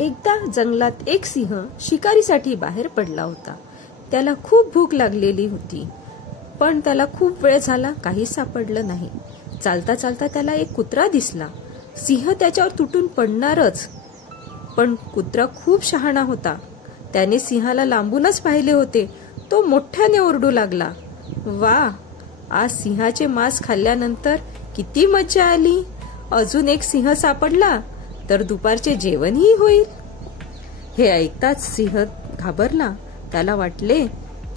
एकदा जंगलात एक सिंह शिकारीसाठी बाहेर पडला होता. त्याला खूप भूक लागलेली होती, पण त्याला खूप वेळ झाला काही सापडलं नाही. चालता चालता त्याला एक कुत्रा दिसला. सिंह त्याच्यावर तुटून पडणारच, पण कुत्रा खूप शहाणा होता. त्याने सिंहाला लांबूनच पाहिले होते. तो मोठ्याने ओरडू लागला, "वा, आज सिंहाचे मांस खाल्ल्यानंतर किती मजा आली. अजून एक सिंह सापडला तर दुपारचे जेवणही होईल." हे ऐकताच सिंह घाबरला. त्याला वाटले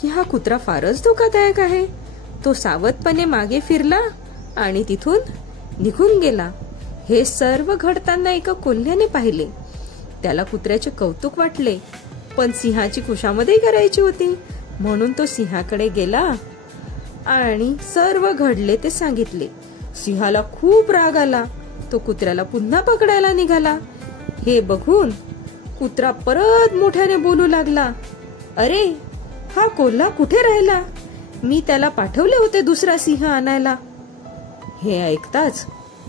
की हा कुत्रा फारच धोकादायक आहे. तो सावधपणे मागे फिरला आणि तिथून निघून गेला. हे सर्व घडताना एका कोल्ह्याने पाहिले. त्याला कुत्र्याचे कौतुक वाटले, पण सिंहाची खुशामदही करायची होती, म्हणून तो सिंहाकडे गेला आणि सर्व घडले ते सांगितले. सिंहाला खूप राग आला. तो कुत्र्याला पुन्हा पकडायला निघाला. हे बघून कुत्रा परत मोठ्याने बोलू लागला, "अरे, हा कोल्हा कुठे राहिला? मी त्याला पाठवले होते दुसरा सिंह आणायला." हे ऐकताच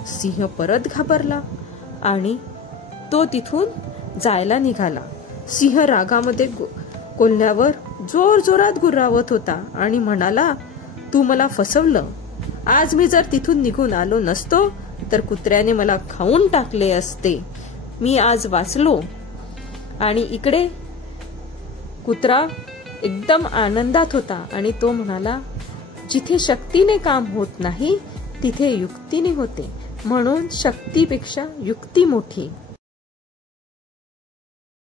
सिंह परत घाबरला आणि तो तिथून जायला निघाला. सिंह रागामध्ये कोल्ह्यावर जोर जोरात गुर्रावत होता आणि म्हणाला, "तू मला फसवलं. आज मी जर तिथून निघून आलो नसतो तर कुत्र्याने मला खाऊन टाकले असते. मी आज वाचलो." आणि इकडे कुत्रा एकदम आनंदात होता आणि तो म्हणाला, "जिथे शक्तीने काम होत नाही तिथे युक्तीने होते, म्हणून शक्तीपेक्षा युक्ती मोठी."